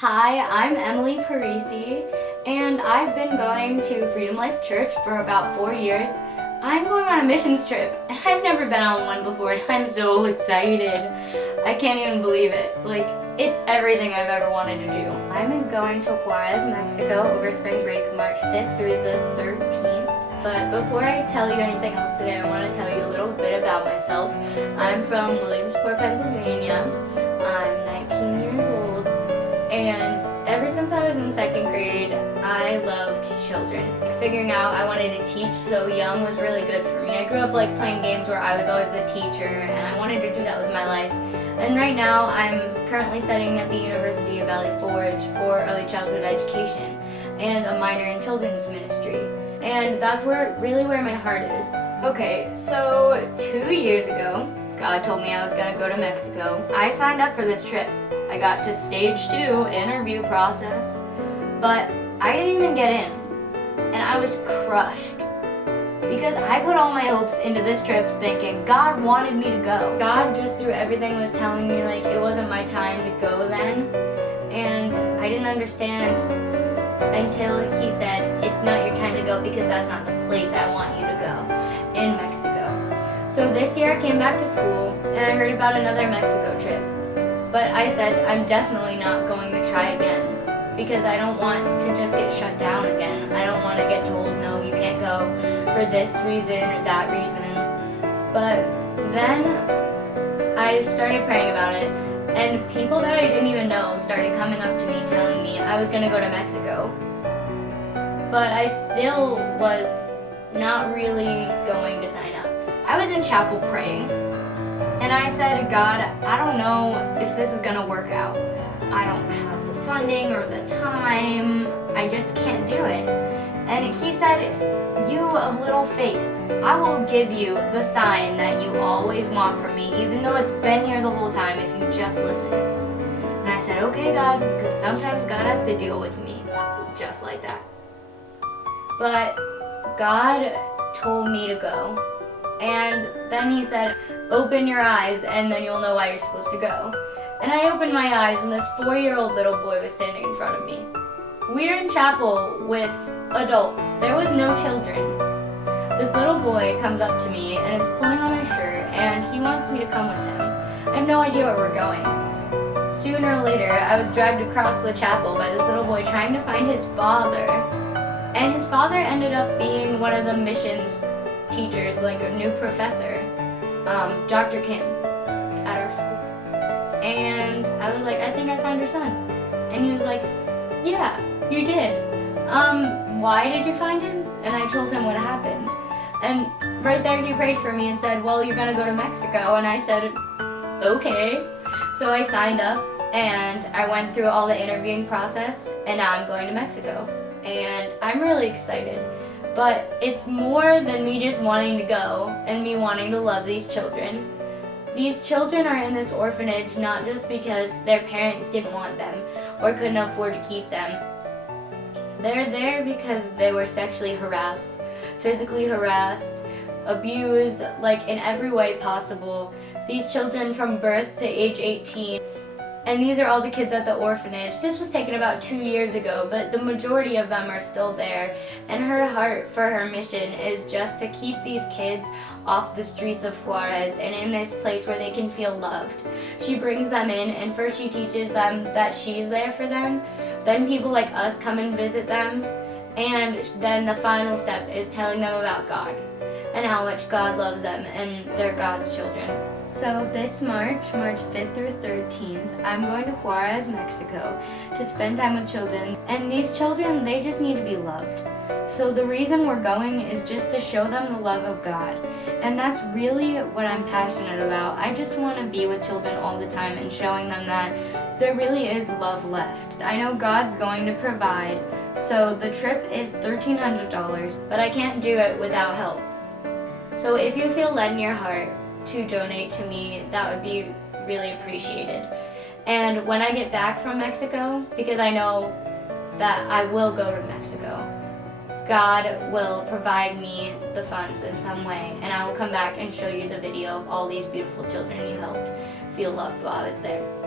Hi, I'm Emilee Parisi, and I've been going to Freedom Life Church for about 4 years. I'm going on a missions trip, and I've never been on one before, and I'm so excited. I can't even believe it. It's everything I've ever wanted to do. I'm going to Juarez, Mexico over spring break, March 5th through the 13th. But before I tell you anything else today, I want to tell you a little bit about myself. I'm from Williamsport, Pennsylvania. I'm 19 years old. And ever since I was in second grade, I loved children. Figuring out I wanted to teach so young was really good for me. I grew up playing games where I was always the teacher, and I wanted to do that with my life. And right now, I'm currently studying at the University of Valley Forge for early childhood education and a minor in children's ministry. And that's really where my heart is. Okay, so 2 years ago, God told me I was gonna go to Mexico. I signed up for this trip. I got to stage 2 interview process, but I didn't even get in, and I was crushed because I put all my hopes into this trip thinking God wanted me to go. God just through everything was telling me it wasn't my time to go then, and I didn't understand until he said it's not your time to go because that's not the place I want you to go, in Mexico. So this year I came back to school and I heard about another Mexico trip. But I said I'm definitely not going to try again because I don't want to just get shut down again. I don't want to get told, no, you can't go for this reason or that reason. But then I started praying about it, and people that I didn't even know started coming up to me telling me I was going to go to Mexico. But I still was not really going to sign up. I was in chapel praying. And I said, God, I don't know if this is gonna work out. I don't have the funding or the time. I just can't do it. And he said, you of little faith, I will give you the sign that you always want from me, even though it's been here the whole time if you just listen. And I said, okay, God, because sometimes God has to deal with me just like that. But God told me to go. And then he said, open your eyes and then you'll know why you're supposed to go. And I opened my eyes and this 4-year-old little boy was standing in front of me. We're in chapel with adults. There was no children. This little boy comes up to me and is pulling on my shirt and he wants me to come with him. I have no idea where we're going. Sooner or later, I was dragged across the chapel by this little boy trying to find his father. And his father ended up being one of the missions teachers, a new professor, Dr. Kim, at our school. And I was like, I think I found your son. And he was like, yeah, you did. Why did you find him? And I told him what happened. And right there he prayed for me and said, well, you're gonna go to Mexico. And I said, okay. So I signed up and I went through all the interviewing process and now I'm going to Mexico. And I'm really excited. But it's more than me just wanting to go and me wanting to love these children. These children are in this orphanage not just because their parents didn't want them or couldn't afford to keep them. They're there because they were sexually harassed, physically harassed, abused, in every way possible. These children from birth to age 18. And these are all the kids at the orphanage. This was taken about 2 years ago, but the majority of them are still there. And her heart for her mission is just to keep these kids off the streets of Juarez and in this place where they can feel loved. She brings them in, and first she teaches them that she's there for them. Then people like us come and visit them. And then the final step is telling them about God and how much God loves them and they're God's children. So this March 5th through 13th, I'm going to Juarez, Mexico to spend time with children. And these children, they just need to be loved. So the reason we're going is just to show them the love of God. And that's really what I'm passionate about. I just want to be with children all the time and showing them that there really is love left. I know God's going to provide, so the trip is $1,300, but I can't do it without help. So if you feel led in your heart to donate to me, that would be really appreciated. And when I get back from Mexico, because I know that I will go to Mexico, God will provide me the funds in some way, and I will come back and show you the video of all these beautiful children you helped feel loved while I was there.